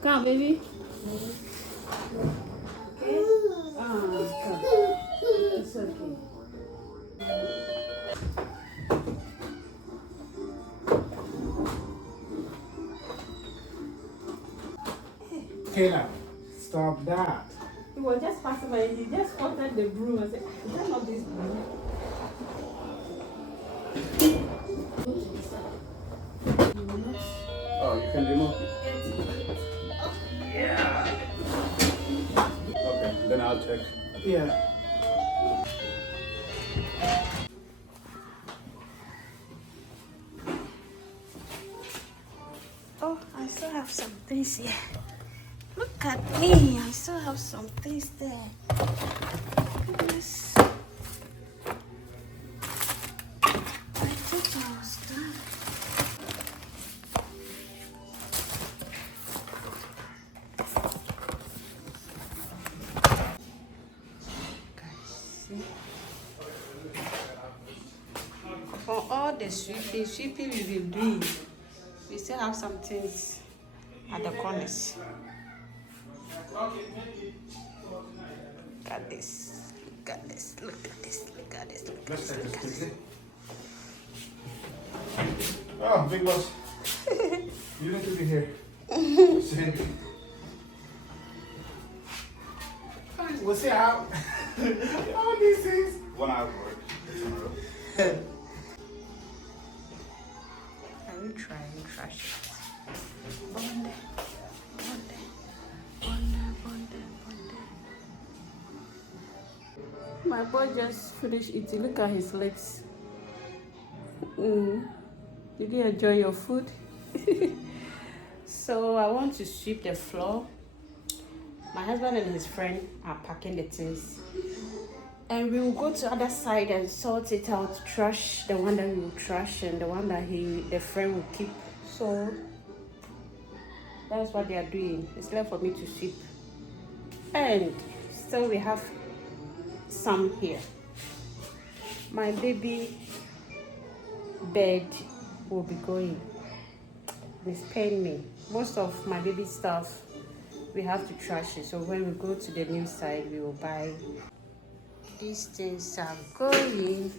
Come, baby. Okay. Come. It's okay. Kayla, stop that. He was just passing by. He just spotted the broom and said, "Is that not this broom?" Oh, you can remove it. Yeah. Okay, then I'll check. Yeah. Oh, I still have some things here. Look at me. I still have some things there. Yes. I thought I was done. Guys, see? For all the sweeping we've been doing, we still have some things at the corners. Look at this. Look at this. Look at this. Look at this. Look at this. Look at this. Oh, big boss. You need to be here. We'll see how all these things. 1 hour work tomorrow. Can we try and trash it? Bonde, bonde, bonde, bonde, bonde. My boy just finished eating. Look at his legs. Did you enjoy your food? So I want to sweep the floor. My husband and his friend are packing the things. And we will go to other side and sort it out, trash the one that we will trash and the one that the friend will keep. So that's what they are doing. It's left for me to sweep. And still we have some here. My baby bed will be going. It's paying me. Most of my baby stuff we have to trash it. So when we go to the new side, we will buy. These things are going.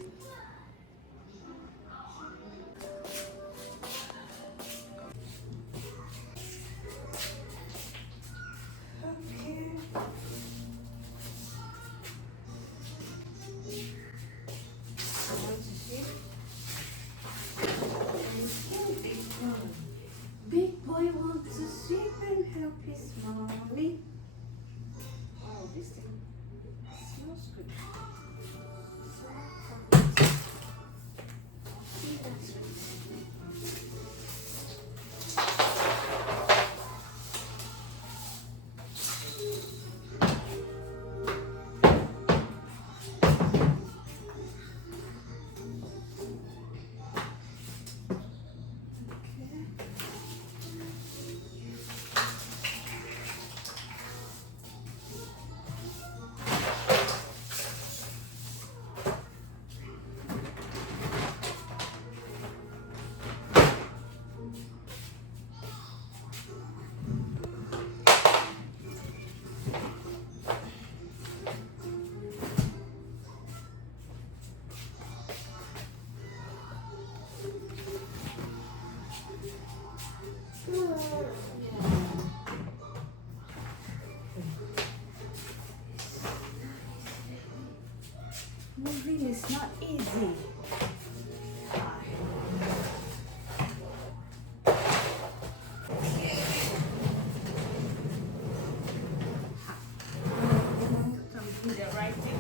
Big boy wants to sweep and help his mommy. Oh, this thing smells good. See, that's right. Moving is not easy. Do the right thing.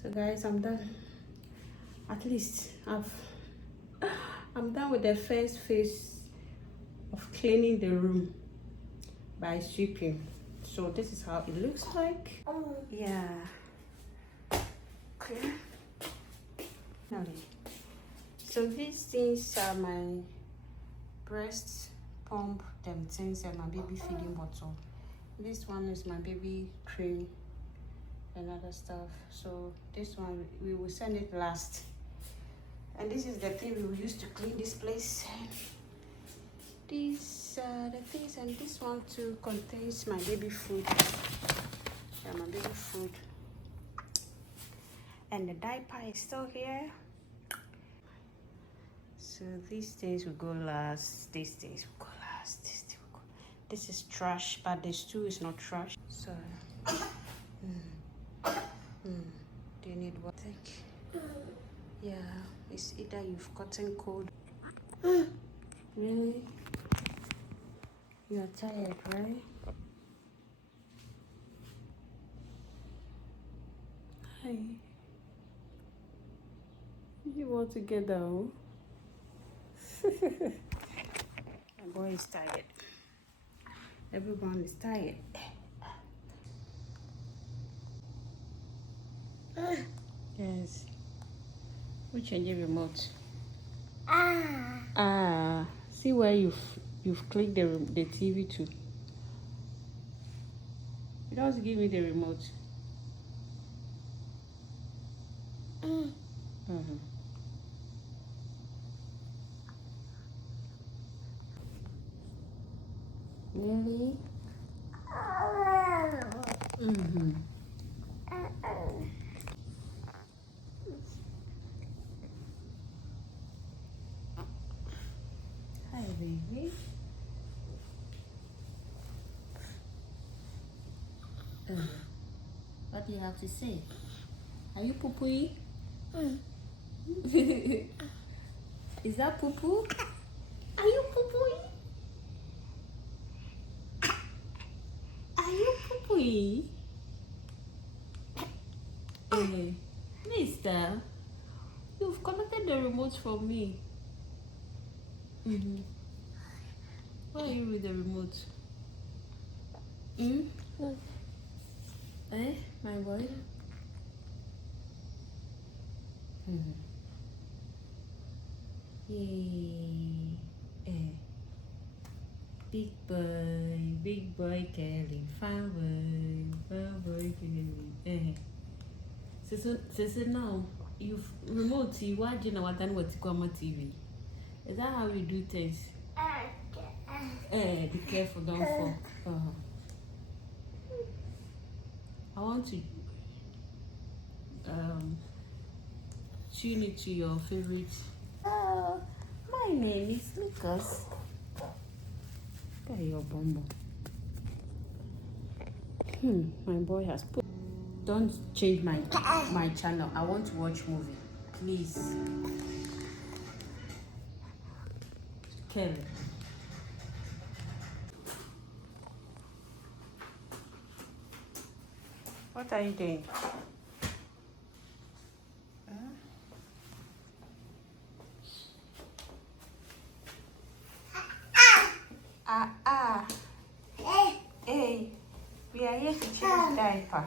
So guys, I'm done. at least I'm done with the first phase of cleaning the room by sweeping. So this is how it looks like. Yeah. Okay. So these things are my breast pump, them things, and my baby feeding bottle. This one is my baby cream and other stuff. So this one we will send it last. And this is the thing we will use to clean this place. These are the things, and this one too contains my baby food. Yeah, my baby food. And the diaper is still here. So these things will go last. These things will go last. These things will go. This is trash, but this too is not trash. So, do you need what? Yeah, it's either you've gotten cold. Really? You are tired, right? Hi. You want to get down? My boy is tired. Everyone is tired. Yes. We change the remote. See where you've clicked the TV to. You don't give me the remote. Really? Hi, baby. What do you have to say? Are you poo-pooing? Is that poo-poo? Are you poo-pooing? Are you poo-pooing? Mister, you've collected the remote from me. Why are you with the remote? My boy? Yay. Big boy Kelly, fine boy Kelly. So now you've remote you watching our done what TV. Is that how you do things? Be careful, don't fall. I want to tune it to your favorite. My name is Lucas. Your bumble. My boy has put. Don't change my channel. I want to watch movie, please. Kelly. What are you doing? Hey, we are here to change diaper.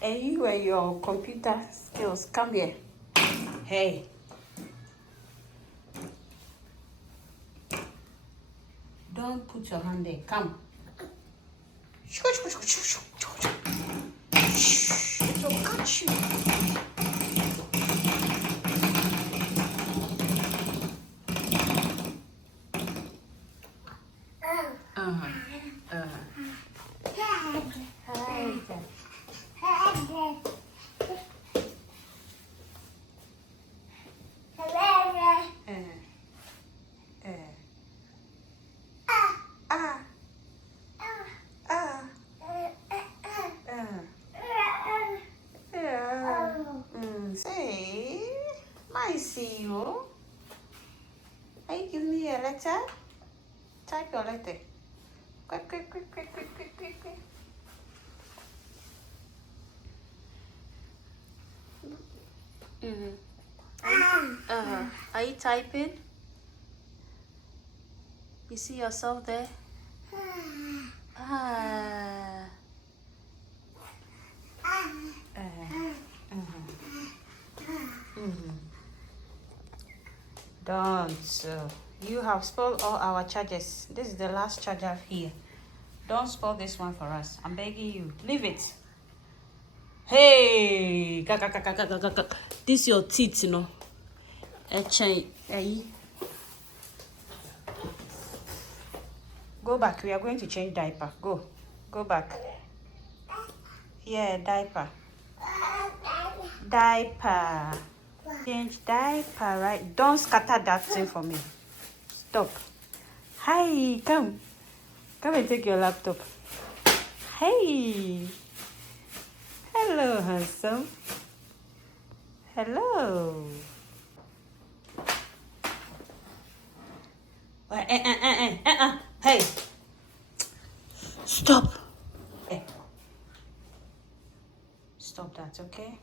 And you and your computer skills, come here. Hey. Don't put your hand there. Come. It will catch you. Say, I see you. Are you giving me a letter? Type your letter. Quick. Are you typing? You see yourself there? Ah. Don't. You have spoiled all our chargers. This is the last charger here. Don't spoil this one for us. I'm begging you. Leave it. Hey! This is your teeth, you know. Go back. We are going to change diaper. Go. Go back. Yeah, diaper. Diaper. Change diaper, right? Don't scatter that thing for me. Stop. Hi, come. Come and take your laptop. Hey. Hello, handsome. Hello. Hey. Stop. Hey. Stop that, okay?